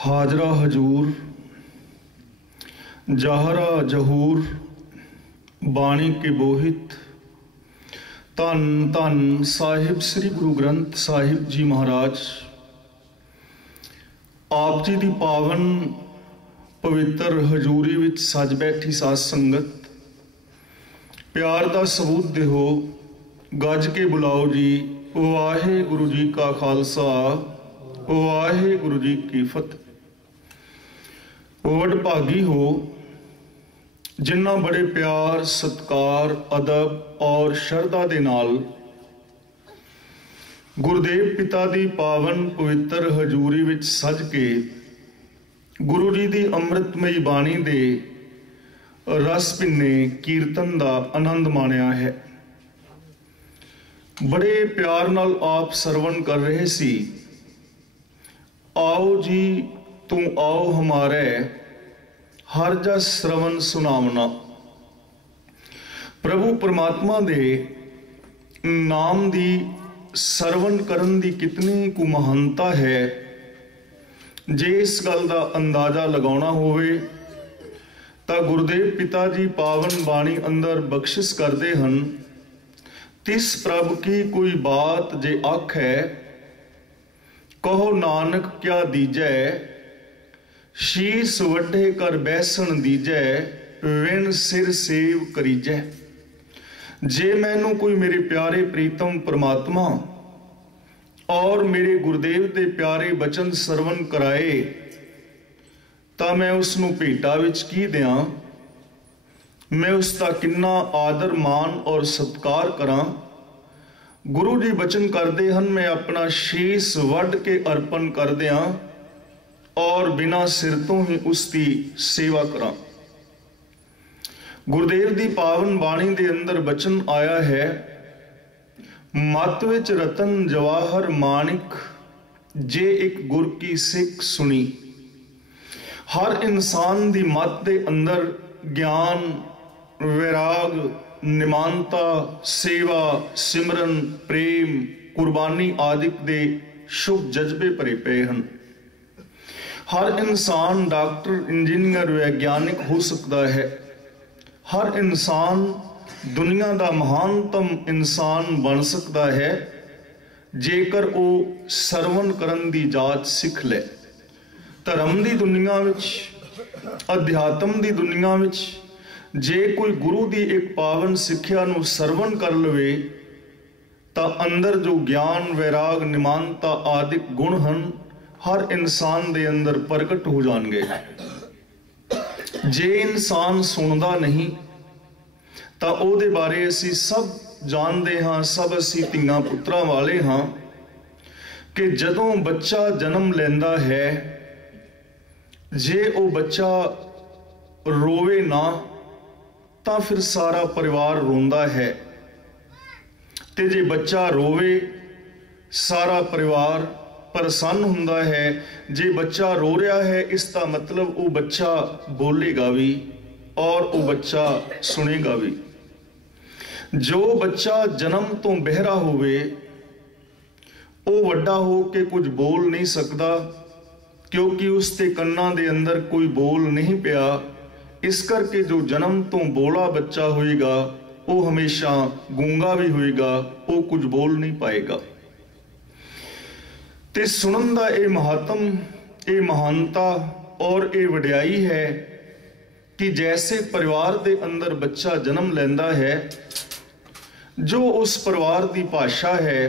हाजरा हजूर जाहरा जहूर बाणी के बोहित धन धन साहिब श्री गुरु ग्रंथ साहिब जी महाराज आप जी की पावन पवित्र हजूरी विच सज बैठी साध संगत प्यार का सबूत देहो गज के बुलाओ जी। वाहे गुरु जी का खालसा वाहे गुरु जी की फतेह। वडभागी हो जिन्ना बड़े प्यार सत्कार अदब और शरधा दे नाल गुरुदेव पिता दी पावन पवित्र हजूरी विच सज के गुरु जी दी अमृतमयी बाणी दे रस पिन्ने कीर्तन दा आनंद माणिया है। बड़े प्यार नाल आप सरवण कर रहे सी। आओ जी तू आओ हमारे हर जस श्रवण सुनावना। प्रभु परमात्मा दे नाम दी सरवण करन दी कितनी कु महानता है। जे इस गल दा अंदाजा लगाउणा होवे तां गुरुदेव पिता जी पावन बाणी अंदर बख्शिश करदे हन। तिस प्रभ की कोई बात जे आखै कहो नानक क्या दीजै। शीस वड्ढे कर बैसन दीजै विण सिर सेव करीजै। जे मैनू कोई मेरे प्यारे प्रीतम परमात्मा और मेरे गुरुदेव दे प्यारे बचन सरवण कराए तां मैं उसनू भेटा विच की दियां। मैं उसका किन्ना आदर मान और सत्कार करां। गुरु जी बचन करते हैं मैं अपना शीस वड के अर्पण कर दिया और बिना सिर तो ही उसकी सेवा करा। गुरुदेव दी पावन बाणी दे अंदर बचन आया है मत विच रतन जवाहर माणिक जे एक गुर की सिख सुनी। हर इंसान दी मत दे अंदर ज्ञान वैराग निमानता सेवा सिमरन प्रेम कुर्बानी आदिक दे शुभ जज्बे भरे पे हैं। हर इंसान डॉक्टर इंजीनियर वैज्ञानिक हो सकता है। हर इंसान दुनिया का महानतम इंसान बन सकता है जेकर वो सरवण करन दी जाच सीख ले। धर्म की दुनिया विच अध्यात्म की दुनिया विच जे कोई गुरु की एक पावन सिक्ख्या नू सरवण कर लवे तां अंदर जो ज्ञान वैराग निमानता आदिक गुण हैं हर इंसान दे अंदर प्रगट हो जाएंगे। जे इंसान सुनता नहीं तां ओहदे बारे असी सब जानते हाँ। सब असी धीआं पुत्रां वाले हाँ कि जदों बच्चा जन्म लैंदा है जे वो बच्चा रोवे ना तां फिर सारा परिवार रोंदा है ते जे बच्चा रोवे सारा परिवार प्रसन्न हुंदा है। जे बच्चा रो रहा है इसका मतलब वो बच्चा बोलेगा भी और वो बच्चा सुनेगा भी। जो बच्चा जन्म तो बहरा होवे वो वड्डा हो के कुछ बोल नहीं सकता क्योंकि उसके कन्ना दे अंदर कोई बोल नहीं पिया। इस करके जो जन्म तो बोला बच्चा होएगा वो हमेशा गूंगा भी होएगा, वो कुछ बोल नहीं पाएगा। ते सुनन दा ये महात्म ये महानता और ये वड्याई है कि जैसे परिवार दे अंदर बच्चा जन्म लैंदा है जो उस परिवार की भाषा है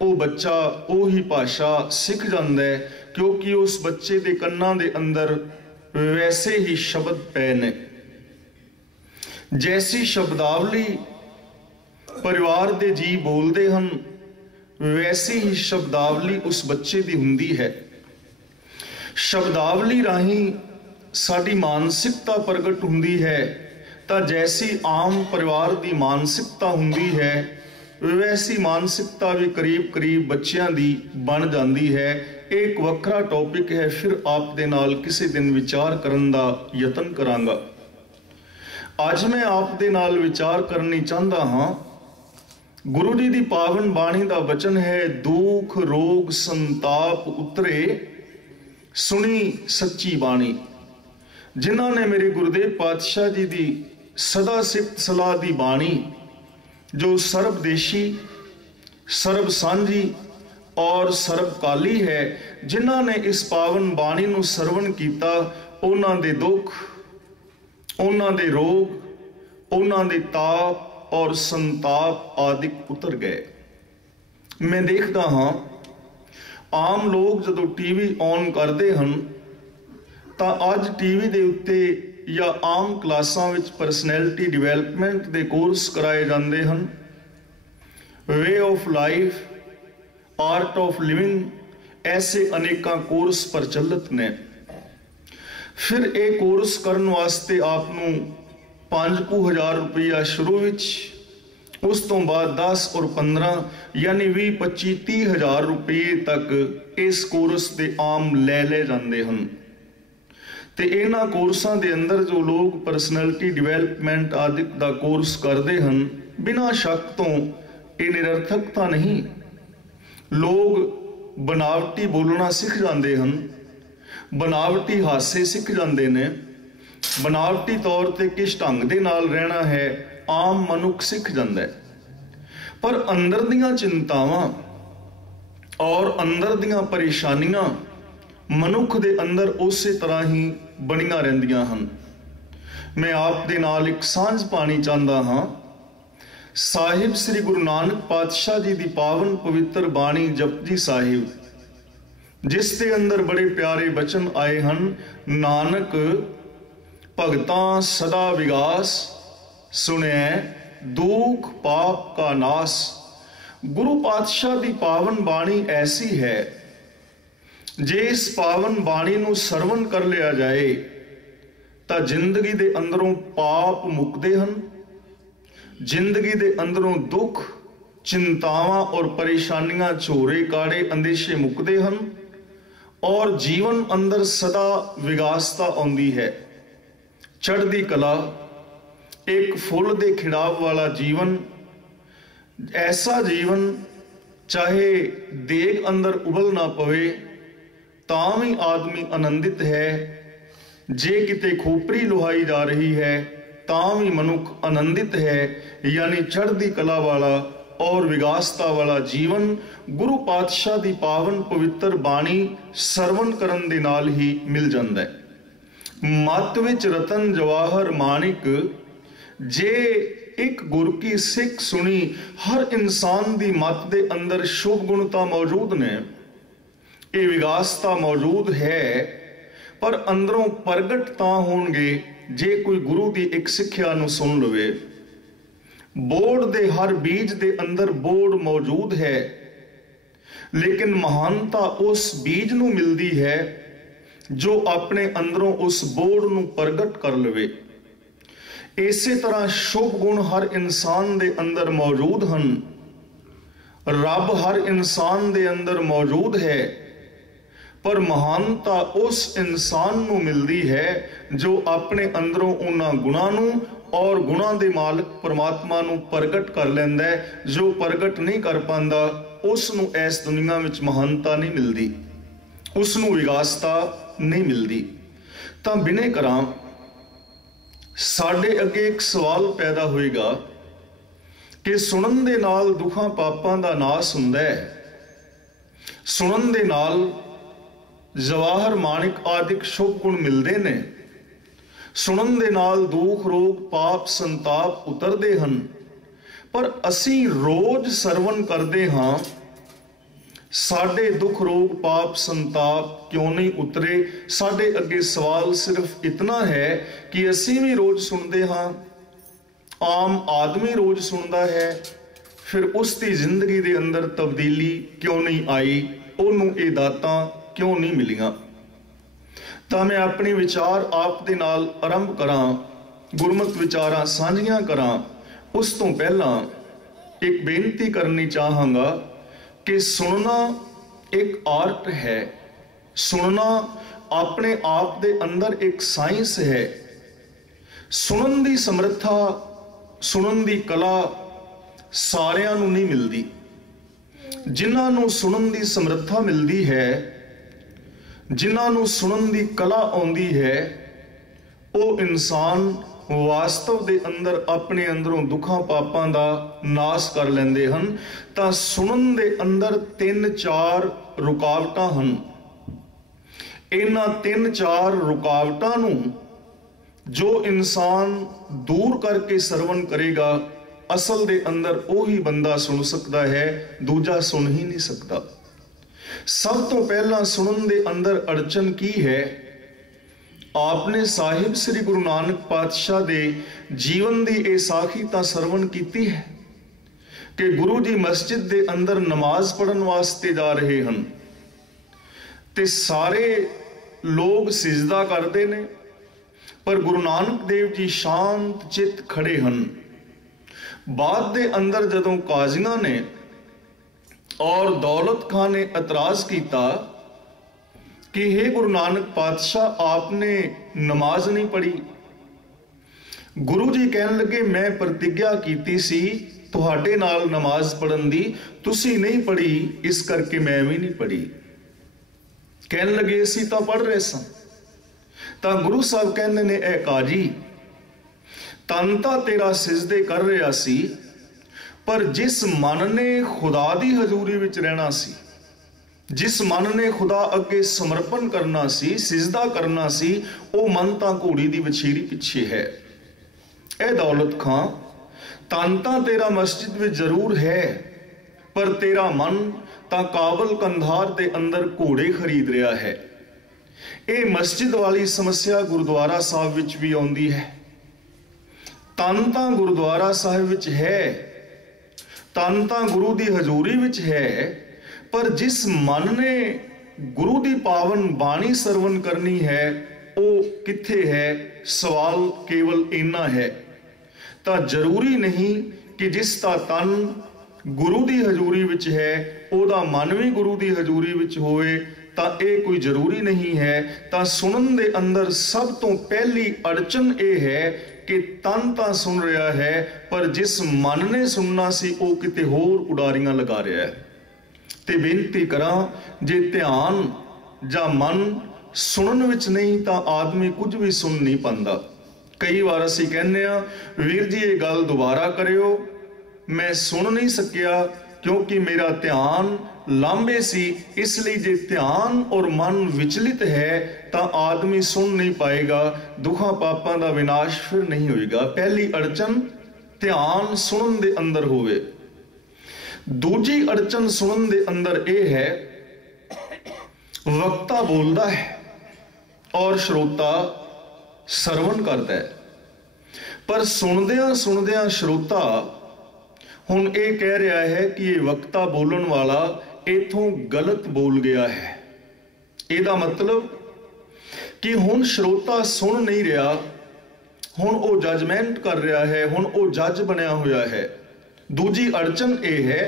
वो बच्चा वही भाषा सीख जाता है क्योंकि उस बच्चे के कन्ना दे अंदर वैसे ही शब्द पे ने। जैसी शब्दावली परिवार दे जी बोलते हैं वैसी ही शब्दावली उस बच्चे की हुंदी है। शब्दावली राही साडी मानसिकता प्रगट हुंदी है तां जैसी आम परिवार की मानसिकता हुंदी है वैसी मानसिकता भी करीब करीब बच्चों की बन जाती है। एक वखरा टॉपिक है फिर आप दे नाल किसी दिन विचार करन दा यतन करांगा। अज मैं आप दे नाल विचार करनी चाहता हाँ। गुरु जी की पावन बाणी का वचन है दुख रोग संताप उतरे सुनी सच्ची बाणी, जिन्हां ने मेरे गुरुदेव पातशाह जी की सदा सिफत सलाह की बाणी जो सर्वदेशी, सर्व सांझी और सर्वकाली है, जिन्हां ने इस पावन बाणी नूं सरवण कीता, उन्हां दे दुख, उन्हां दे रोग, उन्हां दे ताप और संताप आदिक उतर गए। मैं देखदा हाँ आम लोग जदों टीवी ऑन करते हैं तो अज टीवी के उत्ते या आम क्लासां विच परसनैलिटी डिवैलपमेंट के कोर्स कराए जाते हैं। Way of life, art of living, ऐसे अनेकों कोर्स प्रचलित ने। फिर एक कोर्स करने वास्ते आपनों 5,000 रुपया शुरू विच, उस तो बाद 10 और 15 यानी 20, 25, 30,000 रुपये तक इस कोर्स के आम ले जाते हैं। तो इन्हां कोर्सां दे अंदर जो लोग परसनैलिटी डिवैलपमेंट आदि का कोर्स करते हैं, बिना शक तो ये निरर्थकता नहीं। लोग बनावटी बोलना सीख जाते हैं, बनावटी हासे सीख जाते हैं, बनावटी तौर पर किस ढंग के नाल रहना है आम मनुख सीख जाता है। पर अंदर दियां चिंतावां और अंदर दियां परेशानियां मनुख दे अंदर उस तरह ही बनियां रहिंदियां हन। मैं आप दे नाल एक सांझ पानी चाहता हाँ। साहिब श्री गुरु नानक पातशाह जी की पावन पवित्र बाणी जपजी साहिब, जिस दे अंदर बड़े प्यारे बचन आए हैं। नानक भगतां सदा विगास, सुने दुख पाप का नाश। गुरु पातशाह की पावन बाणी ऐसी है, जे इस पावन बाणी नूं सरवण कर लिया जाए तो जिंदगी दे अंदरों पाप मुकते हैं, जिंदगी दे अंदरों दुख, चिंतावां और परेशानियां, झोरे काड़े अंदेशे मुकते हैं और जीवन अंदर सदा विगासता आउंदी है। चढ़दी कला, एक फुल दे खिड़ाव वाला जीवन, ऐसा जीवन चाहे देग अंदर उबल ना पवे तां भी आदमी आनंदित है, जे किते खोपरी लुहाई जा रही है तां भी मनुख आनंदित है। यानी चढ़दी कला वाला और विगासता वाला जीवन गुरु पातशाह की पावन पवित्र बाणी सरवण करन दे नाल ही मिल जाता है। मत विच रतन जवाहर माणिक, जे एक गुर की सिख सुनी, हर इंसान की मत के अंदर शुभ गुणता मौजूद ने, ये विगासता मौजूद है, पर अंदरों प्रगट तां होणगे जे कोई गुरु की एक सिक्ख्या नूं सुन लवे। बोड़ दे हर बीज दे अंदर बोड़ मौजूद है, लेकिन महानता उस बीज नूं मिलदी है जो अपने अंदरों उस बोड़ नूं प्रगट कर लवे। इसी तरह शुभ गुण हर इंसान दे अंदर मौजूद हैं, रब हर इंसान दे अंदर मौजूद है, पर महानता उस इंसान नूं मिलदी है जो अपने अंदरों उन्हां गुणां नूं और गुणां दे मालक परमात्मा नूं प्रगट कर लैंदा है। जो प्रगट नहीं कर पांदा उस नूं इस दुनिया विच महानता नहीं मिलदी, उस नूं विगासता नहीं मिलदी। तां बिने करां साडे अगे एक सवाल पैदा होएगा कि सुनन दे नाल दुखां पापां दा नास हुंदा है, सुनन दे नाल जवाहर माणिक आदिक शुभ गुण मिलते ने, सुनन दे नाल दुख रोग पाप संताप उतरते हैं, पर असी रोज सरवण करते हाँ, साडे दुख रोग पाप संताप क्यों नहीं उतरे? साडे अगे सवाल सिर्फ इतना है कि असी भी रोज सुनते हाँ, आम आदमी रोज सुनता है, फिर उसकी जिंदगी के अंदर तब्दीली क्यों नहीं आई, उन्होंने ये दातां क्यों नहीं मिलियां? तो मैं अपने विचार आप दे नाल आरंभ करा, गुरमत विचारां साझियां करा। उस तो पहला एक बेनती करनी चाहांगा कि सुनना एक आर्ट है, सुनना अपने आप दे अंदर एक साइंस है। सुनन दी समर्था, सुनन दी कला सारियां नूं नहीं मिलदी। जिन्हां नूं सुनन दी समर्था मिलदी है, ਜਿਨ੍ਹਾਂ ਨੂੰ ਸੁਣਨ ਦੀ ਕਲਾ ਆਉਂਦੀ ਹੈ, ਉਹ ਇਨਸਾਨ ਵਾਸਤਵ ਦੇ ਅੰਦਰ ਆਪਣੇ ਅੰਦਰੋਂ ਦੁੱਖਾਂ ਪਾਪਾਂ ਦਾ ਨਾਸ ਕਰ ਲੈਂਦੇ ਹਨ। ਤਾਂ ਸੁਣਨ ਦੇ ਅੰਦਰ 3-4 ਰੁਕਾਵਟਾਂ ਹਨ। ਇਹਨਾਂ 3-4 ਰੁਕਾਵਟਾਂ ਨੂੰ ਜੋ ਇਨਸਾਨ ਦੂਰ ਕਰਕੇ ਸਰਵਣ ਕਰੇਗਾ, ਅਸਲ ਦੇ ਅੰਦਰ ਉਹੀ ਬੰਦਾ ਸੁਣ ਸਕਦਾ ਹੈ, ਦੂਜਾ ਸੁਣ ਹੀ ਨਹੀਂ ਸਕਦਾ। ਸਭ ਤੋਂ ਪਹਿਲਾਂ ਸੁਣਨ ਦੇ ਅੰਦਰ ਅੜਚਨ ਕੀ ਹੈ? आपने साहिब श्री गुरु नानक पातशाह दे जीवन दी ये साखी तां सरवण कीती है कि गुरु जी मस्जिद दे अंदर नमाज पढ़न वास्ते जा रहे हैं ते सारे लोग सिजदा करते ने, पर गुरु नानक देव जी शांत चित खड़े हैं। बाद दे अंदर जदों काजियां ने और दौलत खां ने एतराज किया कि हे गुरु नानक पातशाह, आपने नमाज नहीं पढ़ी। गुरु जी कहन लगे, मैं प्रतिज्ञा कीती सी तुहाडे नाल नमाज पढ़न दी, तुसी नहीं पढ़ी, इस करके मैं भी नहीं पढ़ी। कहन लगे असी तां पढ़ रहे सां। तां गुरु साहब कहंदे ने, ऐ काजी, तन तां तेरा सिजदे कर रहा सी, पर जिस मन ने खुदा दी हजूरी विच रहना सी, जिस मन ने खुदा अगे समर्पण करना सी, सिजदा करना सी, वो मन तां घोड़ी दी वछेरी पिछे है। ए दौलत खां, तन तां तेरा मस्जिद में जरूर है, पर तेरा मन तां काबल कंधार दे अंदर घोड़े खरीद रहा है। ये मस्जिद वाली समस्या गुरुद्वारा साहब विच भी आउंदी है। तन तां गुरुद्वारा साहब विच है, तन तां गुरु दी हजूरी विच है, पर जिस मन ने गुरु दी पावन बाणी सरवण करनी है, वो किथे है? सवाल केवल इना है। तां जरूरी नहीं कि जिस दा तन गुरु दी हजूरी विच है, ओदा मन भी गुरु दी हजूरी विच होए, तां ये कोई जरूरी नहीं है। तां सुनन दे अंदर सब तो पहली अड़चन ये है कि तन तां सुन रहा है, पर जिस मन ने सुनना सी, वो किते होर उडारियां लगा रहा है। ते बेनती करां, जे ध्यान जां मन सुनन विच नहीं तां आदमी कुछ भी सुन नहीं पांदा। कई बार असीं कहने आ, वीर जी ये गल दोबारा करियो, मैं सुन नहीं सकिया क्योंकि मेरा ध्यान लांबे सी, इसलिए जे ध्यान और मन विचलित है तां आदमी सुन नहीं पाएगा, दुखां पापां दा विनाश फिर नहीं होएगा। पहली अड़चन ध्यान सुनन दे अंदर होवे। दूजी अड़चन सुनन दे अंदर यह है, वक्ता बोलता है और श्रोता सरवण करता है, पर सुनदियां सुनदियां श्रोता हुण ये कह रहा है कि ये वक्ता बोलन वाला इथों गलत बोल गया है। ਇਹਦਾ मतलब कि हुण श्रोता सुन नहीं रहा, हुण वो जजमेंट कर रहा है, हुण वो जज बनया हुआ है। दूजी अड़चन ये है,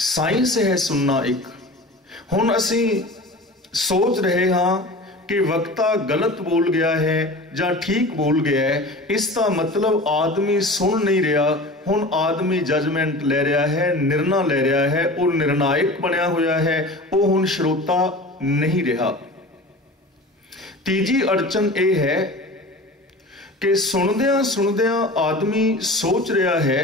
साइंस है सुनना एक। हुण असी सोच रहे हाँ कि वक्ता गलत बोल गया है या ठीक बोल गया है, इसका मतलब आदमी सुन नहीं रहा, हुण आदमी जजमेंट ले रहा है, निर्णय ले रहा है, और निर्णायक बनया हुआ है, वो हुण श्रोता नहीं रहा। तीजी अड़चन ये है कि सुनदियां सुनदियां आदमी सोच रहा है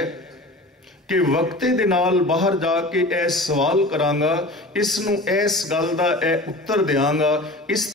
कि वक्ते दे नाल बाहर जाके ऐ सवाल करांगा, इसनूं इस गल दा ऐ उत्तर देंगा, इस